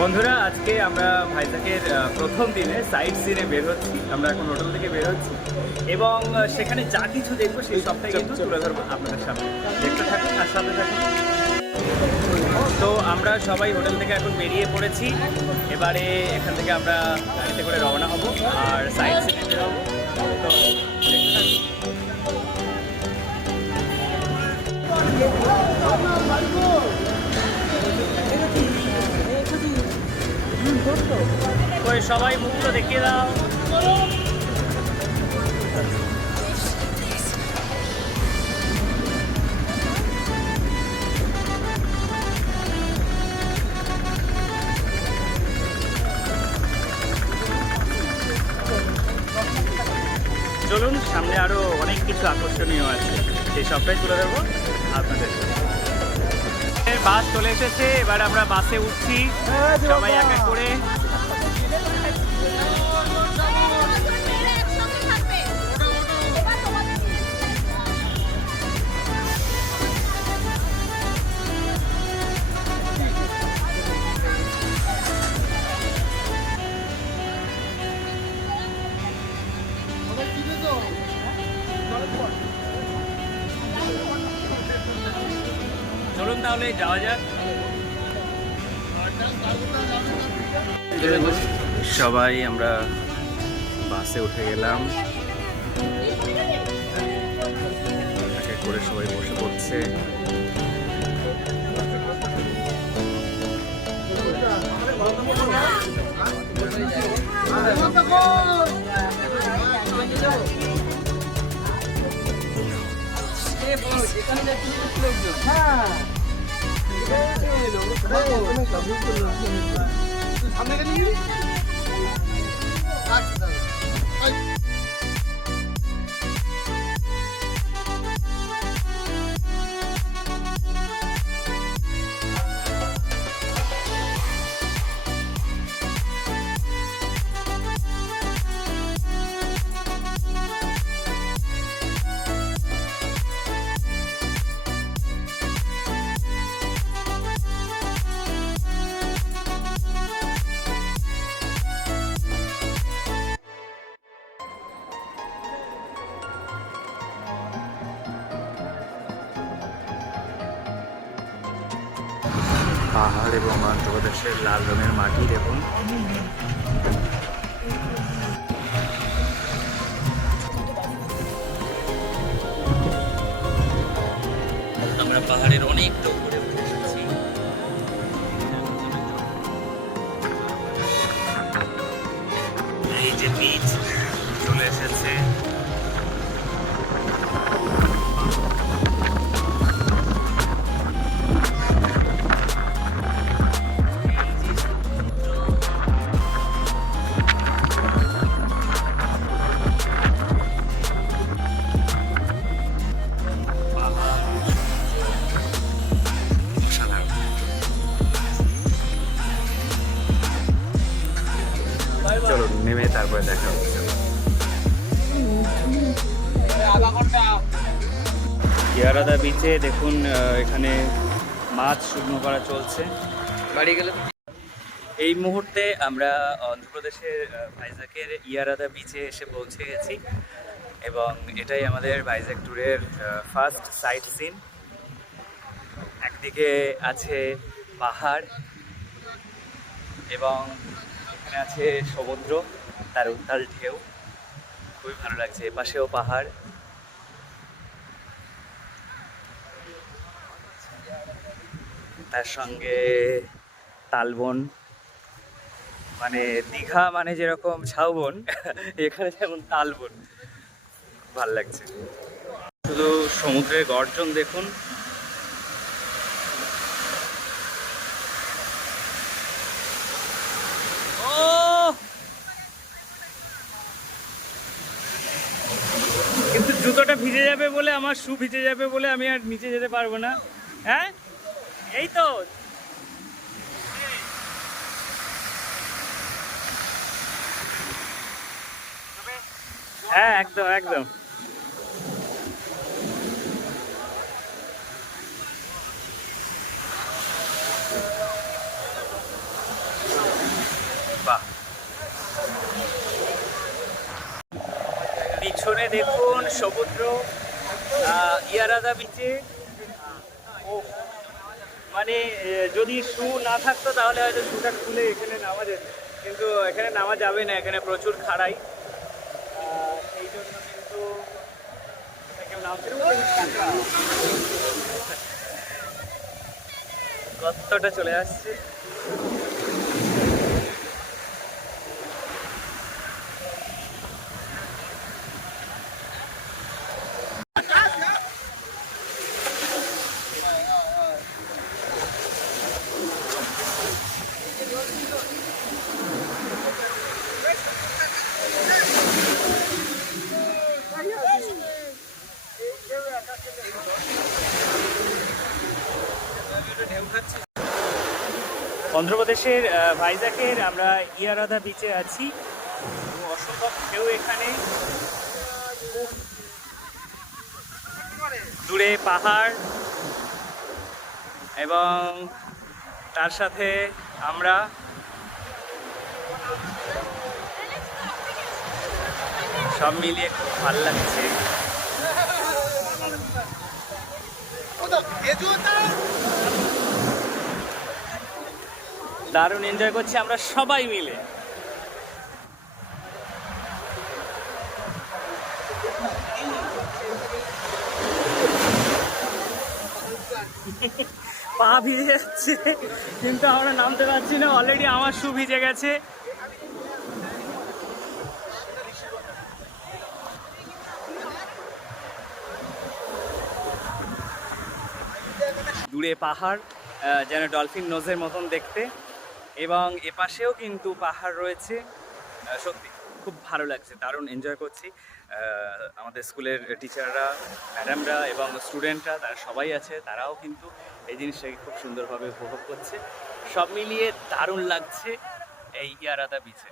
বন্ধুরা, আজকে আমরা ভাইজ্যাকের প্রথম দিনে সাইট সিনে বের হচ্ছি। আমরা এখন হোটেল থেকে বের হচ্ছি এবং সেখানে যা কিছু দেখবো সেই সবটাই কিন্তু তুলে ধরবো আপনাদের সামনে। দেখতে থাকুন আর সাথে থাকুন। তো আমরা সবাই হোটেল থেকে এখন বেরিয়ে পড়েছি। এবারে এখান থেকে আমরা গাড়িতে করে রওনা হব আর সাইট সিনে বের হবো। তো দেখতে থাকুন। ওই সবাই মুখটা দেখিয়ে দাও। চলুন, সামনে আরো অনেক কিছু আকর্ষণীয় আছে, সেই সবটাই তুলে দেবো আপনাদের সাথে। বাস চলে এসেছে, এবার আমরা বাসে উঠছি সবাই এক এক করে। চলুন তাহলে যাওয়া যাক। সবাই আমরা বাসে উঠে গেলাম, এক এক করে সবাই বসে পড়ছে। পাহাড় এবং অন্ধ্রপ্রদেশের লাল রঙের মাটি দেখুন। আমরা পাহাড়ের অনেক উপরে উঠে এসেছি। এই যে বিচ চলে এসেছে। চলো নেমে তারপরে দেখা হচ্ছে। ইয়ারাদা বিচে দেখুন, এখানে মাছ শুকনো করা চলছে। বাড়ি গেলে এই মুহূর্তে আমরা অন্ধ্রপ্রদেশের ভাইজ্যাকের ইয়ারাদা বিচে এসে পৌঁছে গেছি এবং এটাই আমাদের ভাইজ্যাক ট্যুরের ফার্স্ট সাইট সিন। একদিকে আছে পাহাড় এবং এখানে আছে সমুদ্র, তার উত্তাল ঢেউ, খুবই ভালো লাগছে। এপাশেও পাহাড়, তার সঙ্গে তালবন, মানে দীঘা মানে যেরকম ঝাউবন, এখানে যেমন তালবন, ভাল লাগছে। শুধু সমুদ্রের গর্জন দেখুন। কিন্তু জুতোটা ভিজে যাবে বলে, আমার শু ভিজে যাবে বলে আমি আর নিচে যেতে পারবো না। হ্যাঁ, এই তো হ্যাঁ, একদম একদম। পেছনে দেখুন সমুদ্র, ইয়ারাদা বিচে। মানে যদি শু না থাকতো তাহলে হয়তো শুটা খুলে এখানে নামা যেত, কিন্তু এখানে নামা যাবে না, এখানে প্রচুর খাড়াই। এই জন্য কিন্তু কেউ নামতে কতটা চলে আসছে। অন্ধ্রপ্রদেশের ভাইজাকের আমরা ইয়ারাদা বিচে আছি। অসম্ভব ঢেউ এখানে, দূরে পাহাড় এবং তার সাথে আমরা। সব মিলিয়ে খুব ভালো লাগছে। দারুণ এনজয় করছি আমরা সবাই মিলে। পা ভিজে যাচ্ছে কিন্তু আমরা নামতে পারছি না, অলরেডি আমার শু ভিজে গেছে। দূরে পাহাড়, যেন ডলফিন নোজের মতন দেখতে, এবং এপাশেও কিন্তু পাহাড় রয়েছে। সত্যি খুব ভালো লাগছে, দারুণ এনজয় করছি। আমাদের স্কুলের টিচাররা, ম্যাডামরা এবং স্টুডেন্টরা, তারা সবাই আছে, তারাও কিন্তু এই জিনিসটাকে খুব সুন্দরভাবে উপভোগ করছে। সব মিলিয়ে দারুণ লাগছে এই ইয়ারাদা বিচে।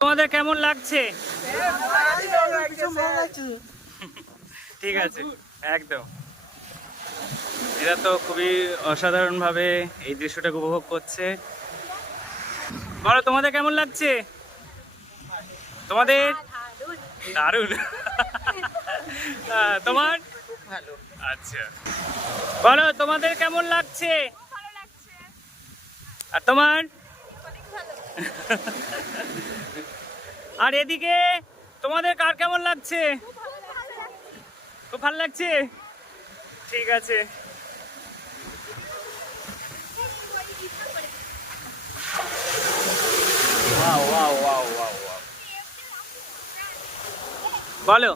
তোমাদের কেমন লাগছে? ঠিক আছে, একদম। এরা তো খুবই অসাধারণভাবে এই দৃশ্যটাকে উপভোগ করছে। বলো তোমাদের কেমন লাগছে? তোমাদের দারুণ। তোমার ভালো? আচ্ছা, বলো তোমাদের কেমন লাগছে? আর তোমার? আর এদিকে তোমাদের কার কেমন লাগছে? খুব ভালো লাগছে, ঠিক আছে। Wow wow wow wow. বলো।